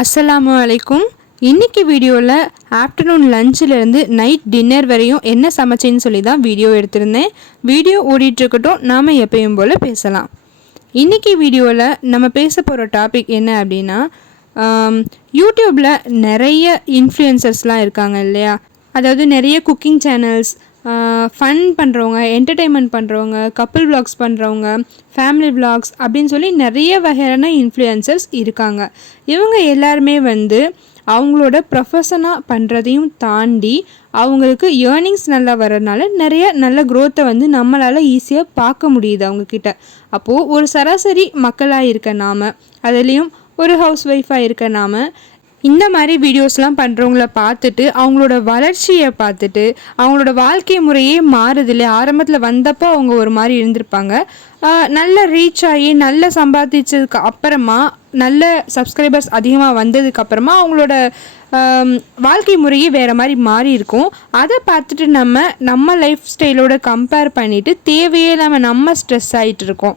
அஸ்ஸலாமு அலைக்கும். இன்னைக்கு வீடியோவில் ஆஃப்டர்நூன் லஞ்சிலேருந்து நைட் டின்னர் வரையும் என்ன சமைச்சேன்னு சொல்லி தான் வீடியோ எடுத்திருந்தேன். வீடியோ ஓடிட்டுருக்கட்டும் நாம் எப்பயும் போல் பேசலாம். இன்றைக்கி வீடியோவில் நம்ம பேச போகிற டாபிக் என்ன அப்படின்னா யூடியூப்பில் நிறைய இன்ஃப்ளூயன்சர்ஸ்லாம் இருக்காங்க இல்லையா? அதாவது நிறைய குக்கிங் சேனல்ஸ் ஃபன் பண்ணுறவங்க என்டர்டெயின்மெண்ட் பண்ணுறவங்க கப்புள் vlogs பண்ணுறவங்க ஃபேமிலி vlogs அப்படின்னு சொல்லி நிறைய வகையான இன்ஃப்ளூயன்சர்ஸ் இருக்காங்க. இவங்க எல்லாருமே வந்து அவங்களோட ப்ரொஃபஷனாக பண்ணுறதையும் தாண்டி அவங்களுக்கு ஏர்னிங்ஸ் நல்லா வர்றதுனால நிறைய நல்ல க்ரோத்தை வந்து நம்மளால் ஈஸியாக பார்க்க முடியுது அவங்கக்கிட்ட அப்போது ஒரு சராசரி மக்களாக இருக்க நாம் அதுலேயும் ஒரு ஹவுஸ் ஒய்ஃபாக இருக்க நாம் இந்த மாதிரி வீடியோஸ்லாம் பண்ணுறவங்கள பார்த்துட்டு அவங்களோட வளர்ச்சியை பார்த்துட்டு அவங்களோட வாழ்க்கை முறையே மாறுது ஆரம்பத்தில் வந்தப்போ அவங்க ஒரு மாதிரி இருந்திருப்பாங்க. நல்ல ரீச் ஆகி நல்ல சம்பாதிச்சதுக்கு அப்புறமா நல்ல சப்ஸ்கிரைபர்ஸ் அதிகமாக வந்ததுக்கு அப்புறமா அவங்களோட வாழ்க்கை முறையே வேறு மாதிரி மாறி இருக்கும். அதை பார்த்துட்டு நம்ம நம்ம லைஃப் ஸ்டைலோட கம்பேர் பண்ணிவிட்டு தேவையே இல்லாமல் நம்ம ஸ்ட்ரெஸ் ஆகிட்டு இருக்கோம்.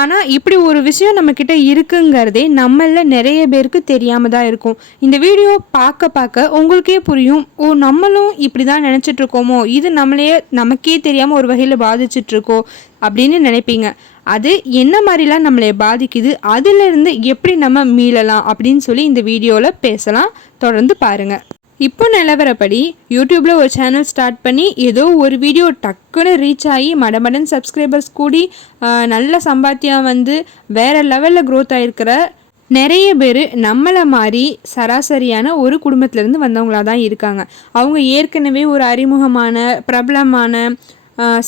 ஆனால் இப்படி ஒரு விஷயம் நம்மக்கிட்ட இருக்குங்கிறதே நம்மள நிறைய பேருக்கு தெரியாமல் தான் இருக்கும். இந்த வீடியோ பார்க்க பார்க்க உங்களுக்கே புரியும். ஓ நம்மளும் இப்படி தான் நினச்சிட்ருக்கோமோ? இது நம்மளையே நமக்கே தெரியாமல் ஒரு வகையில் பாதிச்சிட்ருக்கோ? அப்படின்னு நினைப்பீங்க. அது என்ன மாதிரிலாம் நம்மளை பாதிக்குது? அதிலிருந்து எப்படி நம்ம மீளலாம்? அப்படின்னு சொல்லி இந்த வீடியோவில் பேசலாம். தொடர்ந்து பாருங்கள் இப்போ நிலவரப்படி யூடியூப்பில் ஒரு சேனல் ஸ்டார்ட் பண்ணி ஏதோ ஒரு வீடியோ டக்குன்னு ரீச் ஆகி மடமடன் சப்ஸ்கிரைபர்ஸ் கூடி நல்ல சம்பாத்தியம் வந்து வேறு லெவலில் க்ரோத் ஆகிருக்கிற நிறைய பேர் நம்மளை மாதிரி சராசரியான ஒரு குடும்பத்திலேருந்து வந்தவங்களாக தான் இருக்காங்க. அவங்க ஏற்கனவே ஒரு அறிமுகமான பிரபலமான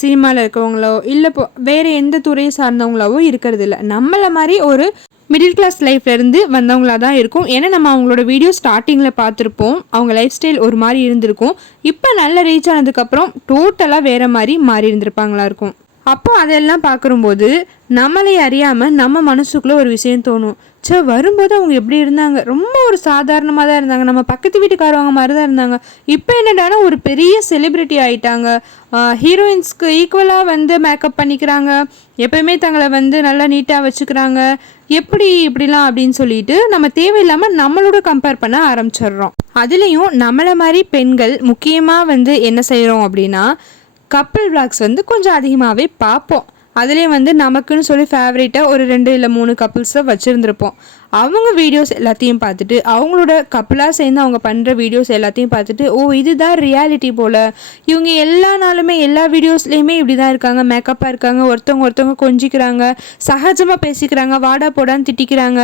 சினிமாவில் இருக்கவங்களோ இல்லை இப்போ வேறு எந்த துறையை சார்ந்தவங்களாவோ இருக்கிறது இல்லை. நம்மளை மாதிரி ஒரு மிடில் கிளாஸ் லைஃப்லேருந்து வந்தவங்களா தான் இருக்கும். ஏன்னா நம்ம அவங்களோட வீடியோ ஸ்டார்டிங்கில் பார்த்துருப்போம். அவங்க லைஃப் ஸ்டைல் ஒரு மாதிரி இருந்திருக்கும். இப்போ நல்ல ரீச் ஆனதுக்கப்புறம் டோட்டலாக வேறு மாதிரி மாறி இருந்திருப்பாங்களா இருக்கும். அப்போ அதெல்லாம் பார்க்கும்போது நம்மளை அறியாமல் நம்ம மனசுக்குள்ளே ஒரு விஷயம் தோணும். சே வரும்போது அவங்க எப்படி இருந்தாங்க? ரொம்ப ஒரு சாதாரணமாக தான் இருந்தாங்க. நம்ம பக்கத்து வீட்டுக்காரவங்க மாதிரி தான் இருந்தாங்க. இப்போ என்னடானா ஒரு பெரிய செலிப்ரிட்டி ஆகிட்டாங்க ஹீரோயின்ஸ்க்கு ஈக்குவலாக வந்து மேக்கப் பண்ணிக்கிறாங்க. எப்பயுமே தங்களை வந்து நல்லா நீட்டாக வச்சுக்கிறாங்க. எப்படி இப்படிலாம் அப்படின்னு சொல்லிட்டு நம்ம தேவையில்லாமல் நம்மளோட கம்பேர் பண்ண ஆரம்பிச்சிடுறோம். அதுலேயும் நம்மளை மாதிரி பெண்கள் முக்கியமாக வந்து என்ன செய்கிறோம் அப்படின்னா கப்பல் விளாக்ஸ் வந்து கொஞ்சம் அதிகமாகவே பார்ப்போம். அதுலேயும் வந்து நமக்குன்னு சொல்லி ஃபேவரேட்டாக ஒரு ரெண்டு இல்லை மூணு கப்புள்ஸை வச்சுருந்துருப்போம். அவங்க வீடியோஸ் எல்லாத்தையும் பார்த்துட்டு அவங்களோட கப்பலாக சேர்ந்து அவங்க பண்ணுற வீடியோஸ் எல்லாத்தையும் பார்த்துட்டு ஓ இதுதான் ரியாலிட்டி போல். இவங்க எல்லா நாளுமே எல்லா வீடியோஸ்லேயுமே இப்படி தான் இருக்காங்க. மேக்கப்பாக இருக்காங்க ஒருத்தவங்க ஒருத்தவங்க கொஞ்சிக்கிறாங்க சகஜமாக பேசிக்கிறாங்க வாடா போடான்னு திட்டிக்கிறாங்க.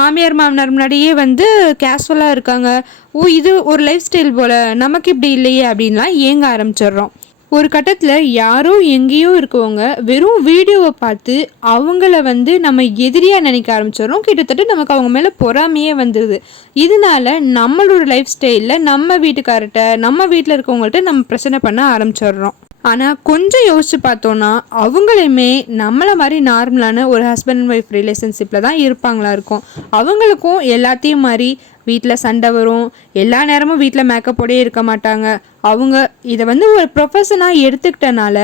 மாமியார் மாமனார் முன்னாடியே வந்து கேஷுவலாக இருக்காங்க. ஓ இது ஒரு லைஃப் ஸ்டைல் போல் நமக்கு இப்படி இல்லையே அப்படின்லாம் ஏங்க ஆரம்பிச்சிடுறோம். ஒரு கட்டத்தில் யாரோ எங்கேயோ இருக்கவங்க வெறும் வீடியோவை பார்த்து அவங்கள வந்து நம்ம எதிரியாக நினைக்க ஆரம்பிச்சிடுறோம். கிட்டத்தட்ட நமக்கு அவங்க மேலே பொறாமையே வந்துடுது இதனால நம்மளோட லைஃப் ஸ்டைலில் நம்ம வீட்டுக்கார்ட்ட நம்ம வீட்டில் இருக்கவங்கள்ட்ட நம்ம பிரச்சனை பண்ண ஆரம்பிச்சிடுறோம். ஆனால் கொஞ்சம் யோசித்து பார்த்தோன்னா அவங்களுமே நம்மளை மாதிரி நார்மலான ஒரு ஹஸ்பண்ட் அண்ட் ஒய்ஃப் ரிலேஷன்ஷிப்பில் தான் இருப்பாங்களா இருக்கும். அவங்களுக்கும் எல்லாத்தையும் மாதிரி வீட்டில் சண்டை வரும். எல்லா நேரமும் வீட்டில் மேக்கப்போடே இருக்க மாட்டாங்க. அவங்க இதை வந்து ஒரு ப்ரொஃபஷனாக எடுத்துக்கிட்டனால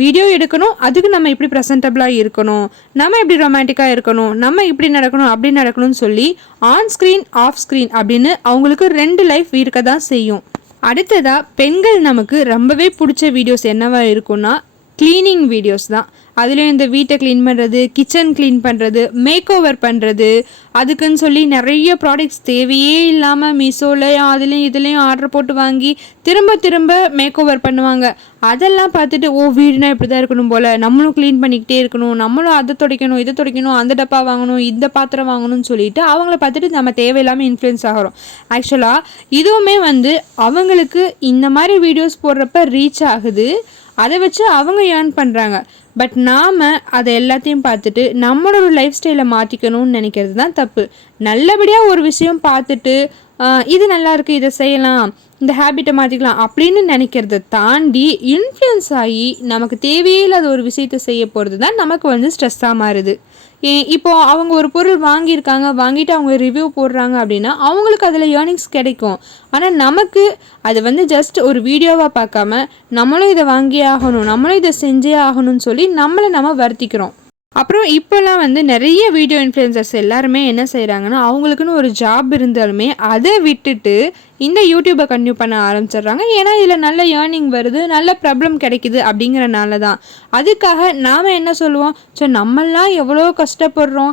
வீடியோ எடுக்கணும். அதுக்கு நம்ம இப்படி ப்ரெசென்டபிளாக இருக்கணும். நம்ம இப்படி ரொமான்டிக்காக இருக்கணும். நம்ம இப்படி நடக்கணும் அப்படி நடக்கணும்னு சொல்லி ஆன் ஸ்க்ரீன் ஆஃப் ஸ்க்ரீன் அப்படின்னு அவங்களுக்கு ரெண்டு லைஃப் இருக்க தான் செய்யும். அடுத்ததாக பெண்கள் நமக்கு ரொம்பவே பிடிச்ச வீடியோஸ் என்னவா இருக்கும்னா க்ளீனிங் வீடியோஸ் தான். அதுலேயும் இந்த வீட்டை க்ளீன் பண்ணுறது கிச்சன் க்ளீன் பண்ணுறது மேக் ஓவர் பண்ணுறது அதுக்குன்னு சொல்லி நிறைய ப்ராடக்ட்ஸ் தேவையே இல்லாமல் மீஷோலையும் அதுலேயும் இதுலேயும் ஆர்டர் போட்டு வாங்கி திரும்ப திரும்ப மேக் ஓவர் பண்ணுவாங்க. அதெல்லாம் பார்த்துட்டு ஓ வீடுனா இப்படி தான் இருக்கணும் போல். நம்மளும் க்ளீன் பண்ணிக்கிட்டே இருக்கணும். நம்மளும் அதை துடைக்கணும் இதை துடைக்கணும் அந்த டப்பா வாங்கணும் இந்த பாத்திரம் வாங்கணும்னு சொல்லிட்டு அவங்கள பார்த்துட்டு நம்ம தேவையில்லாமல் இன்ஃப்ளூயன்ஸ் ஆகிறோம். ஆக்சுவலாக இதுவுமே வந்து அவங்களுக்கு இந்த மாதிரி வீடியோஸ் போடுறப்ப ரீச் ஆகுது. அதை வச்சு அவங்க ஏர்ன் பண்ணுறாங்க பட் நாம் அதை எல்லாத்தையும் பார்த்துட்டு நம்மளோட லைஃப் ஸ்டைலை மாற்றிக்கணும்னு நினைக்கிறது தான் தப்பு. நல்லபடியாக ஒரு விஷயம் பார்த்துட்டு இது நல்லாயிருக்கு இதை செய்யலாம் இந்த ஹேபிட்டை மாற்றிக்கலாம் அப்படின்னு நினைக்கிறத தாண்டி இன்ஃப்ளூயன்ஸ் ஆகி நமக்கு தேவையே இல்லாத ஒரு விஷயத்தை செய்ய போகிறது தான் நமக்கு வந்து ஸ்ட்ரெஸ்ஸாக மாறுது. இப்போது இப்போ அவங்க ஒரு பொருள் வாங்கியிருக்காங்க வாங்கிட்டு அவங்க ரிவ்யூ போடுறாங்க அப்படின்னா அவங்களுக்கு அதில் ஏர்னிங்ஸ் கிடைக்கும். ஆனால் நமக்கு அது வந்து ஜஸ்ட் ஒரு வீடியோவாக பார்க்காம நம்மளும் இதை வாங்கியே ஆகணும் நம்மளும் இதை செஞ்சே ஆகணும்னு சொல்லி நம்மளை நம்ம வருத்திக்கிறோம். அப்புறம் இப்போல்லாம் வந்து நிறைய வீடியோ இன்ஃப்ளூயன்சர்ஸ் எல்லாருமே என்ன செய்கிறாங்கன்னா அவங்களுக்குன்னு ஒரு ஜாப் இருந்தாலுமே அதை விட்டுட்டு இந்த யூடியூப்பை கன்டினியூ பண்ண ஆரம்பிச்சிடுறாங்க. ஏன்னா இதில் நல்ல ஏர்னிங் வருது நல்ல ப்ராப்ளம் கிடைக்குது அப்படிங்கிறனால தான். அதுக்காக நாம் என்ன சொல்லுவோம்? ஸோ நம்மெல்லாம் எவ்வளோ கஷ்டப்படுறோம்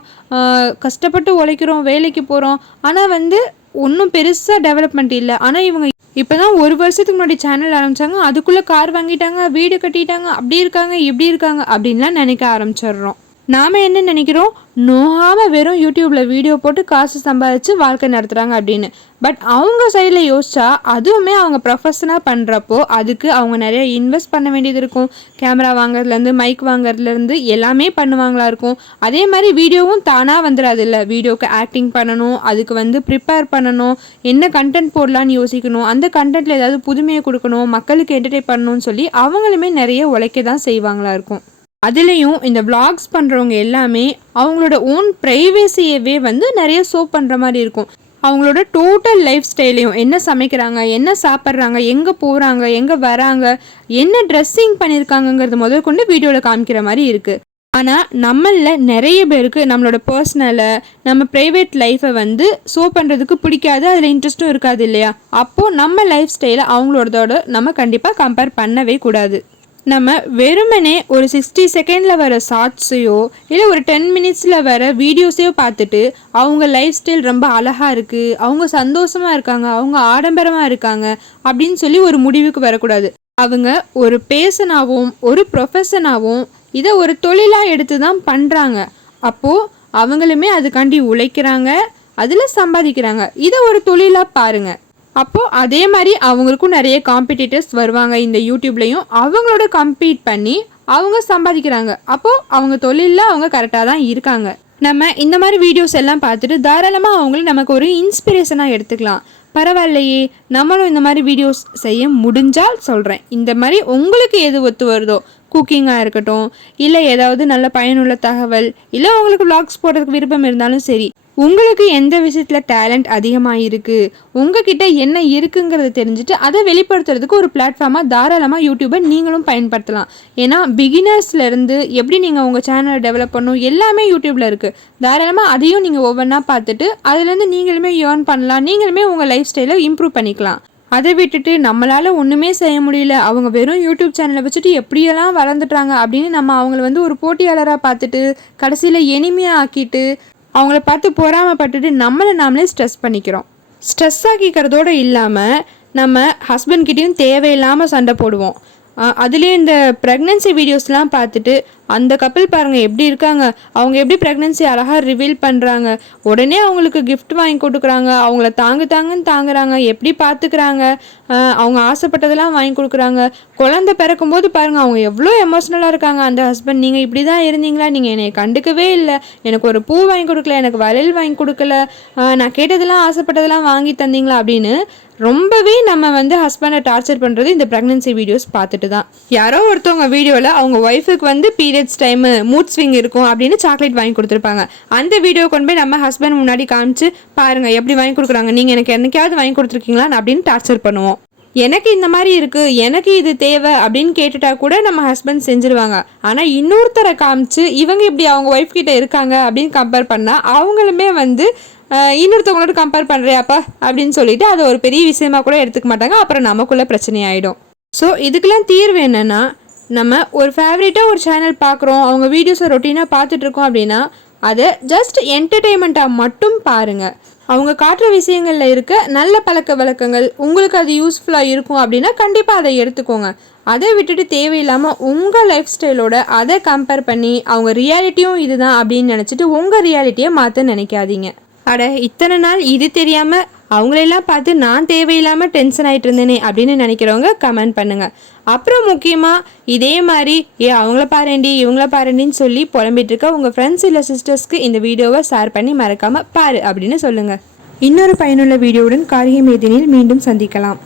கஷ்டப்பட்டு உழைக்கிறோம் வேலைக்கு போகிறோம் ஆனால் வந்து ஒன்றும் பெருசாக டெவலப்மெண்ட் இல்லை. ஆனால் இவங்க இப்போ தான் ஒரு வருஷத்துக்கு முன்னாடி சேனல் ஆரம்பித்தாங்க அதுக்குள்ளே கார் வாங்கிட்டாங்க வீடு கட்டிட்டாங்க அப்படி இருக்காங்க இப்படி இருக்காங்க அப்படின்லாம் நினைக்க ஆரம்பிச்சிடுறோம். நாம் என்ன நினைக்கிறோம்? நோகாமல் வெறும் யூடியூப்பில் வீடியோ போட்டு காசு சம்பாதிச்சு வாழ்க்கை நடத்துகிறாங்க அப்படின்னு. பட் அவங்க சைடில் யோசிச்சா அதுவுமே அவங்க ப்ரொஃபஷனாக பண்ணுறப்போ அதுக்கு அவங்க நிறைய இன்வெஸ்ட் பண்ண வேண்டியது இருக்கும். கேமரா வாங்குறதுலேருந்து மைக் வாங்குறதுலேருந்து எல்லாமே பண்ணுவாங்களா இருக்கும். அதே மாதிரி வீடியோவும் தானாக வந்துடாது இல்லை வீடியோக்கு ஆக்டிங் பண்ணணும் அதுக்கு வந்து ப்ரிப்பேர் பண்ணணும் என்ன கண்டென்ட் போடலான்னு யோசிக்கணும் அந்த கண்டென்ட்டில் ஏதாவது புதுமையை கொடுக்கணும் மக்களுக்கு என்டர்டெயின் பண்ணணும்னு சொல்லி அவங்களுமே நிறைய உழைக்க தான் செய்வாங்களா இருக்கும். அதுலேயும் இந்த விளாக்ஸ் பண்ணுறவங்க எல்லாமே அவங்களோட ஓன் ப்ரைவேசியவே வந்து நிறைய சோப் பண்ணுற மாதிரி இருக்கும். அவங்களோட டோட்டல் லைஃப் ஸ்டைலையும் என்ன சமைக்கிறாங்க என்ன சாப்பிட்றாங்க எங்கே போகிறாங்க எங்கே வராங்க என்ன ட்ரெஸ்ஸிங் பண்ணியிருக்காங்கங்கிறது முதல் கொண்டு வீடியோவில் காமிக்கிற மாதிரி இருக்குது ஆனால் நம்மளில் நிறைய பேருக்கு நம்மளோட பர்சனலை நம்ம ப்ரைவேட் லைஃப்பை வந்து ஷோ பண்ணுறதுக்கு பிடிக்காது அதில் இன்ட்ரெஸ்ட்டும் இருக்காது இல்லையா? அப்போது நம்ம லைஃப் ஸ்டைலை அவங்களோடதோட நம்ம கண்டிப்பாக கம்பேர் பண்ணவே கூடாது. நம்ம வெறுமனே ஒரு சிக்ஸ்டி செகண்டில் வர ஷார்ட்ஸையோ இல்லை ஒரு டென் மினிட்ஸில் வர வீடியோஸையோ பார்த்துட்டு அவங்க லைஃப் ஸ்டைல் ரொம்ப அழகாக இருக்குது அவங்க சந்தோஷமாக இருக்காங்க அவங்க ஆடம்பரமாக இருக்காங்க அப்படின்னு சொல்லி ஒரு முடிவுக்கு வரக்கூடாது. அவங்க ஒரு பேசனாகவும் ஒரு ப்ரொஃபஷனாகவும் இதை ஒரு தொழிலாக எடுத்து தான் பண்ணுறாங்க அப்போது அவங்களுமே அதுக்காண்டி உழைக்கிறாங்க அதில் சம்பாதிக்கிறாங்க. இதை ஒரு தொழிலாக பாருங்கள் அப்போது அதே மாதிரி அவங்களுக்கும் நிறைய காம்படிட்டர்ஸ் வருவாங்க இந்த யூடியூப்லேயும். அவங்களோட கம்பீட் பண்ணி அவங்க சம்பாதிக்கிறாங்க. அப்போது அவங்க தொழிலில் அவங்க கரெக்டாக தான் இருக்காங்க. நம்ம இந்த மாதிரி வீடியோஸ் எல்லாம் பார்த்துட்டு தாராளமாக அவங்கள நமக்கு ஒரு இன்ஸ்பிரேஷனாக எடுத்துக்கலாம். பரவாயில்லையே நம்மளும் இந்த மாதிரி வீடியோஸ் செய்ய முடிஞ்சால் சொல்கிறேன் இந்த மாதிரி உங்களுக்கு எது ஒத்து வருதோ குக்கிங்காக இருக்கட்டும் இல்லை ஏதாவது நல்ல பயனுள்ள தகவல் இல்லை உங்களுக்கு வ்ளாக்ஸ் போடுறதுக்கு விருப்பம் இருந்தாலும் சரி உங்களுக்கு எந்த விஷயத்தில் டேலண்ட் அதிகமாக இருக்குது உங்ககிட்ட என்ன இருக்குங்கிறத தெரிஞ்சுட்டு அதை வெளிப்படுத்துறதுக்கு ஒரு பிளாட்ஃபார்மாக தாராளமாக யூடியூபை நீங்களும் பயன்படுத்தலாம். ஏன்னா பிகினர்ஸ்லேருந்து எப்படி நீங்கள் உங்கள் சேனலை டெவலப் பண்ணணும் எல்லாமே யூடியூப்பில் இருக்குது தாராளமாக அதையும் நீங்கள் ஒவ்வொன்றா பார்த்துட்டு அதுலேருந்து நீங்களுமே ஏர்ன் பண்ணலாம் நீங்களுமே உங்கள் லைஃப் ஸ்டைலை இம்ப்ரூவ் பண்ணிக்கலாம். அதை விட்டுட்டு நம்மளால் ஒன்றுமே செய்ய முடியல. அவங்க வெறும் யூடியூப் சேனலை வச்சுட்டு எப்படியெல்லாம் வளர்ந்துட்டாங்க அப்படின்னு நம்ம அவங்கள வந்து ஒரு போட்டியாளராக பார்த்துட்டு கடைசியில் எளிமையாக ஆக்கிட்டு அவங்கள பார்த்து பொறாமைப்பட்டுட்டு நம்மளை நாமளே ஸ்ட்ரெஸ் பண்ணிக்கிறோம். ஸ்ட்ரெஸ் ஆக்கிக்கிறதோடு இல்லாமல் நம்ம ஹஸ்பண்ட்கிட்டேயும் தேவையில்லாமல் சண்டை போடுவோம். அதுலேயும் இந்த ப்ரெக்னென்சி வீடியோஸ்லாம் பார்த்துட்டு அந்த கப்பல் பாருங்கள் எப்படி இருக்காங்க? அவங்க எப்படி ப்ரெக்னென்சி அழகாக ரிவீல் பண்ணுறாங்க உடனே அவங்களுக்கு கிஃப்ட் வாங்கி கொடுக்குறாங்க. அவங்கள தாங்கு தாங்குன்னு தாங்குறாங்க. எப்படி பார்த்துக்கிறாங்க அவங்க ஆசைப்பட்டதெல்லாம் வாங்கி கொடுக்குறாங்க. குழந்தை பிறக்கும்போது பாருங்கள் அவங்க எவ்வளோ எமோஷ்னலாக இருக்காங்க. அந்த ஹஸ்பண்ட் நீங்கள் இப்படி தான் இருந்தீங்களா? நீங்கள் என்னை கண்டுக்கவே இல்லை. எனக்கு ஒரு பூ வாங்கி கொடுக்கல. எனக்கு வளையல் வாங்கி கொடுக்கல. நான் கேட்டதெல்லாம் ஆசைப்பட்டதெல்லாம் வாங்கி தந்தீங்களா? அப்படின்னு ரொம்பவே நம்ம வந்து ஹஸ்பண்டை டார்ச்சர் பண்ணுறது இந்த ப்ரெக்னென்சி வீடியோஸ் பார்த்துட்டு தான் யாரோ ஒருத்தவங்க வீடியோவில் அவங்க ஒய்ஃபுக்கு வந்து பீரியட்ஸ் டைமு மூட் ஸ்விங் இருக்கும் அப்படின்னு சாக்லேட் வாங்கி கொடுத்துருப்பாங்க. அந்த வீடியோ கொண்டு போய் நம்ம ஹஸ்பண்ட் முன்னாடி காமிச்சு பாருங்கள் எப்படி வாங்கி கொடுக்குறாங்க. நீங்கள் எனக்கு என்னைக்காவது வாங்கி கொடுத்துருக்கீங்களா? அப்படின்னு டார்ச்சர் பண்ணுவோம். எனக்கு இந்த மாதிரி இருக்குது எனக்கு இது தேவை அப்படின்னு கேட்டுட்டா கூட நம்ம ஹஸ்பண்ட் செஞ்சுருவாங்க. ஆனால் இன்னொருத்தரை காமிச்சு இவங்க இப்படி அவங்க ஒய்ஃப் கிட்ட இருக்காங்க அப்படின்னு கம்பேர் பண்ணால் அவங்களுமே வந்து இன்னொருத்தவங்களோட கம்பேர் பண்ணுறியாப்பா அப்படின்னு சொல்லிட்டு அதை ஒரு பெரிய விஷயமா கூட எடுத்துக்க மாட்டாங்க. அப்புறம் நமக்குள்ளே பிரச்சனை ஆகிடும் ஸோ இதுக்கெல்லாம் தீர்வு என்னென்னா நம்ம ஒரு ஃபேவரட்டாக ஒரு சேனல் பார்க்குறோம் அவங்க வீடியோஸை ரொட்டீனாக பார்த்துட்ருக்கோம் அப்படின்னா அதை ஜஸ்ட் என்டர்டெயின்மெண்ட்டாக மட்டும் பாருங்கள் அவங்க காட்டுற விஷயங்களில் இருக்க நல்ல பழக்க வழக்கங்கள் உங்களுக்கு அது யூஸ்ஃபுல்லாக இருக்கும் அப்படின்னா கண்டிப்பாக அதை எடுத்துக்கோங்க. அதை விட்டுட்டு தேவையில்லாமல் உங்கள் லைஃப் ஸ்டைலோட அதை கம்பேர் பண்ணி அவங்க ரியாலிட்டியும் இதுதான் அப்படின்னு நினச்சிட்டு உங்கள் ரியாலிட்டியை மாற்ற நினைக்காதீங்க. அட இத்தனை நாள் இது தெரியாமல் அவங்களெல்லாம் பார்த்து நான் தேவையில்லாமல் டென்ஷன் ஆகிட்டு இருந்தேனே அப்படின்னு நினைக்கிறவங்க கமெண்ட் பண்ணுங்கள் அப்புறம் முக்கியமாக இதே மாதிரி ஏ அவங்கள பாருண்டி இவங்கள பாருண்டின்னு சொல்லி புலம்பிட்டு இருக்க உங்கள் ஃப்ரெண்ட்ஸ் இல்லை சிஸ்டர்ஸ்க்கு இந்த வீடியோவை ஷேர் பண்ணி மறக்காமல் பாரு அப்படின்னு சொல்லுங்கள் இன்னொரு பயனுள்ள வீடியோவுடன் காரியம் மேதினியில் மீண்டும் சந்திக்கலாம்.